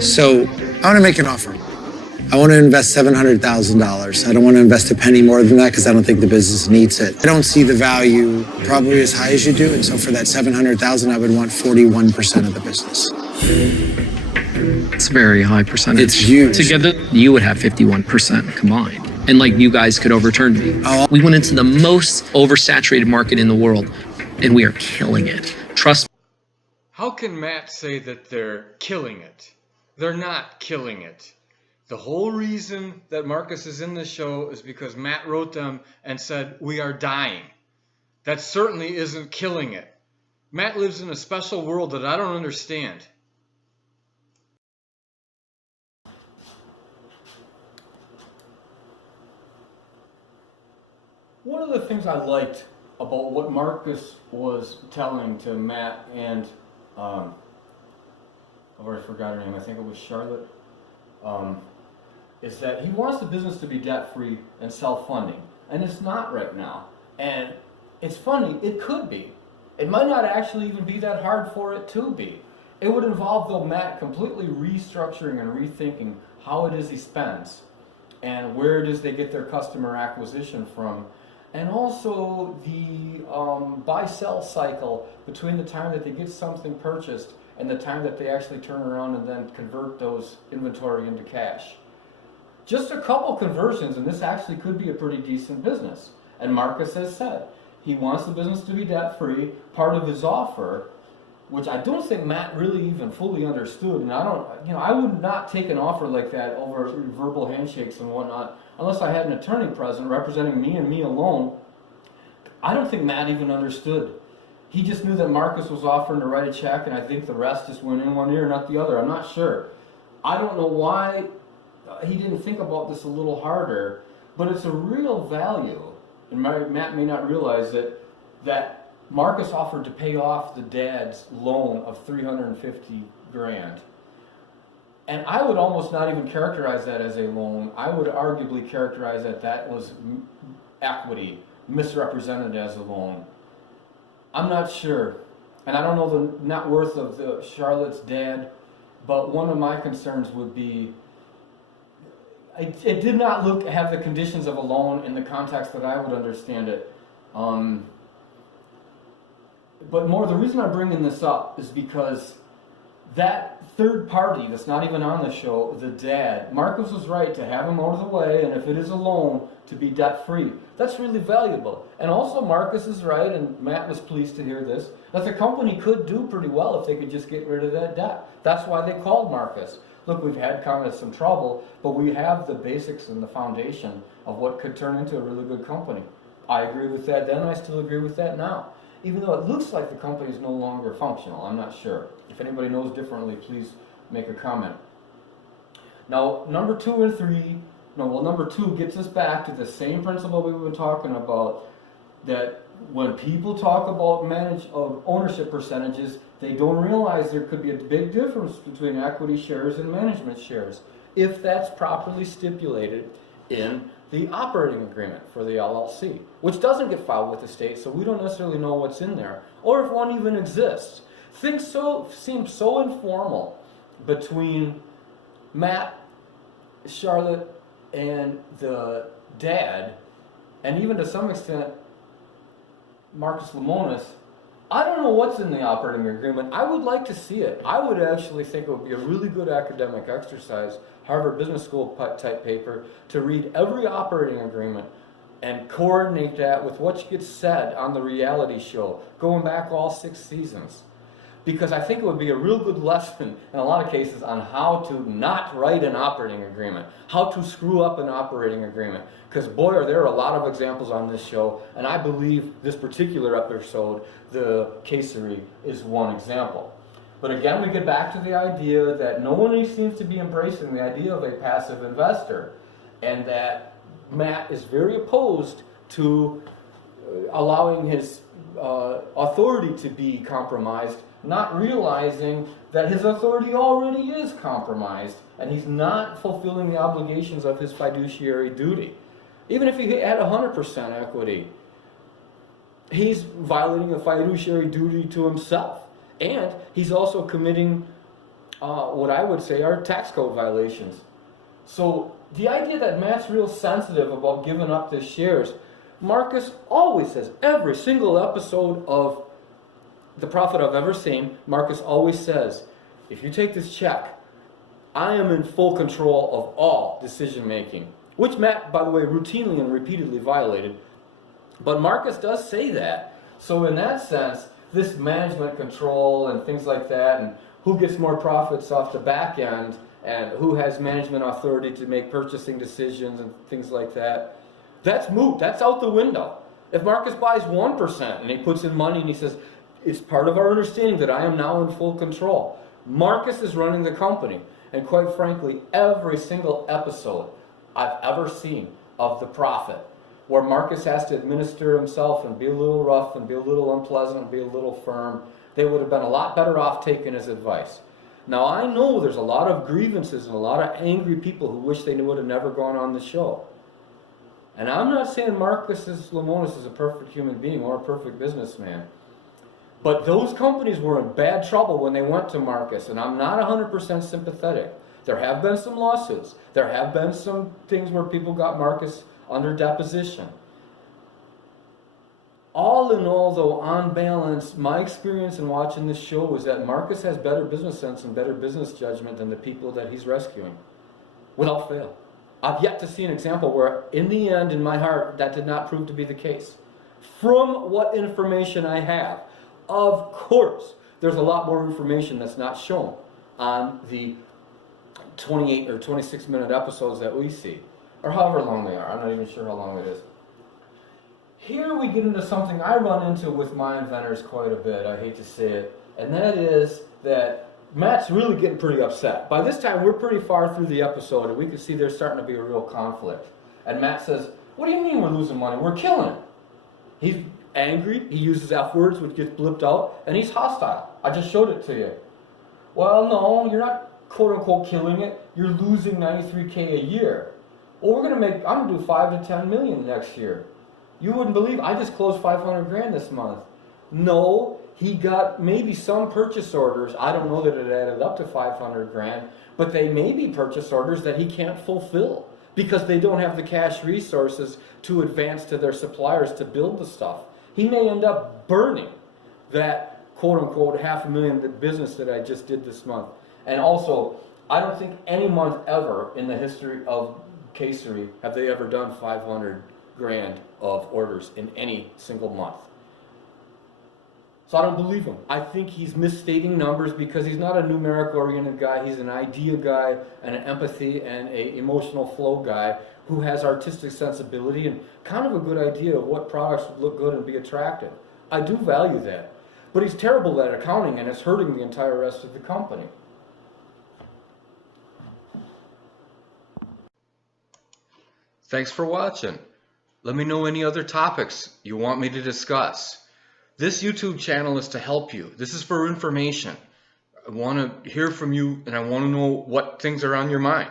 So I want to make an offer. I want to invest $700,000. I don't want to invest a penny more than that because I don't think the business needs it. I don't see the value probably as high as you do. And so for that $700,000, I would want 41% of the business. It's a very high percentage. It's huge. Together, you would have 51% combined. And like you guys could overturn me. We went into the most oversaturated market in the world, and we are killing it. Trust me. How can Matt say that they're killing it? They're not killing it. The whole reason that Marcus is in the show is because Matt wrote them and said, we are dying. That certainly isn't killing it. Matt lives in a special world that I don't understand. One of the things I liked about what Marcus was telling to Matt and, I've already forgot her name, I think it was Charlotte, is that he wants the business to be debt-free and self-funding. And it's not right now. And it's funny, it could be. It might not actually even be that hard for it to be. It would involve, though, Matt completely restructuring and rethinking how it is he spends and where it is they get their customer acquisition from. And also the buy-sell cycle between the time that they get something purchased and the time that they actually turn around and then convert those inventory into cash. Just a couple conversions, and this actually could be a pretty decent business. And Marcus has said he wants the business to be debt-free. Part of his offer, which I don't think Matt really even fully understood, and I would not take an offer like that over verbal handshakes and whatnot unless I had an attorney present representing me and me alone. I don't think Matt even understood. He just knew that Marcus was offering to write a check, and I think the rest just went in one ear, not the other. I'm not sure. I don't know why he didn't think about this a little harder, but it's a real value. And Matt may not realize that Marcus offered to pay off the dad's loan of $350,000. And I would almost not even characterize that as a loan. I would arguably characterize that was equity, misrepresented as a loan. I'm not sure. And I don't know the net worth of the Charlotte's dad, but one of my concerns would be it did not have the conditions of a loan in the context that I would understand it. But more, the reason I'm bringing this up is because that third party that's not even on the show, the dad, Marcus was right to have him out of the way, and if it is a loan, to be debt-free. That's really valuable. And also Marcus is right, and Matt was pleased to hear this, that the company could do pretty well if they could just get rid of that debt. That's why they called Marcus. Look, we've had kind of some trouble, but we have the basics and the foundation of what could turn into a really good company. I agree with that then, I still agree with that now. Even though it looks like the company is no longer functional, I'm not sure. If anybody knows differently, please make a comment. Now, number two gets us back to the same principle we've been talking about, that when people talk about ownership percentages, they don't realize there could be a big difference between equity shares and management shares, if that's properly stipulated in the operating agreement for the LLC, which doesn't get filed with the state, so we don't necessarily know what's in there, or if one even exists. Things seem so informal between Matt, Charlotte, and the dad, and even to some extent Marcus Lemonis. I don't know what's in the operating agreement. I would like to see it. I would actually think it would be a really good academic exercise, Harvard Business School type paper, to read every operating agreement and coordinate that with what gets said on the reality show, going back all 6 seasons. Because I think it would be a real good lesson in a lot of cases on how to not write an operating agreement, how to screw up an operating agreement. Because boy, are there a lot of examples on this show, and I believe this particular episode, the casery, is one example. But again, we get back to the idea that no one seems to be embracing the idea of a passive investor, and that Matt is very opposed to allowing his authority to be compromised, not realizing that his authority already is compromised and he's not fulfilling the obligations of his fiduciary duty. Even if he had 100% equity, he's violating a fiduciary duty to himself, and he's also committing what I would say are tax code violations. So the idea that Matt's real sensitive about giving up his shares, Marcus always says, every single episode of The Profit I've ever seen, Marcus always says, if you take this check, I am in full control of all decision making, which Matt, by the way, routinely and repeatedly violated. But Marcus does say that. So in that sense, this management control and things like that, and who gets more profits off the back end, and who has management authority to make purchasing decisions and things like that, that's moot. That's out the window. If Marcus buys 1% and he puts in money and he says, it's part of our understanding that I am now in full control. Marcus is running the company. And quite frankly, every single episode I've ever seen of The Profit, where Marcus has to administer himself and be a little rough and be a little unpleasant and be a little firm, they would have been a lot better off taking his advice. Now I know there's a lot of grievances and a lot of angry people who wish they would have never gone on the show. And I'm not saying Marcus Lemonis is a perfect human being or a perfect businessman. But those companies were in bad trouble when they went to Marcus, and I'm not 100% sympathetic. There have been some lawsuits. There have been some things where people got Marcus under deposition. All in all, though, on balance, my experience in watching this show is that Marcus has better business sense and better business judgment than the people that he's rescuing, without fail. I've yet to see an example where, in the end, in my heart, that did not prove to be the case. From what information I have, of course, there's a lot more information that's not shown on the 28 or 26-minute episodes that we see, or however long they are. I'm not even sure how long it is. Here we get into something I run into with my inventors quite a bit, I hate to say it, and that is that Matt's really getting pretty upset. By this time, we're pretty far through the episode, and we can see there's starting to be a real conflict. And Matt says, what do you mean we're losing money? We're killing it. He's angry, he uses F words, which gets blipped out, and he's hostile. I just showed it to you. Well, no, you're not quote-unquote killing it. You're losing $93K a year. Well, I'm gonna do 5 to 10 million next year. You wouldn't believe, I just closed 500 grand this month. No, he got maybe some purchase orders. I don't know that it added up to 500 grand, but they may be purchase orders that he can't fulfill because they don't have the cash resources to advance to their suppliers to build the stuff. He may end up burning that quote-unquote $500,000 business that I just did this month. And also, I don't think any month ever in the history of Casery have they ever done 500 grand of orders in any single month. So I don't believe him. I think he's misstating numbers because he's not a numeric-oriented guy. He's an idea guy and an empathy and an emotional flow guy who has artistic sensibility and kind of a good idea of what products would look good and be attractive. I do value that. But he's terrible at accounting and it's hurting the entire rest of the company. Thanks for watching. Let me know any other topics you want me to discuss. This YouTube channel is to help you. This is for information. I want to hear from you and I want to know what things are on your mind.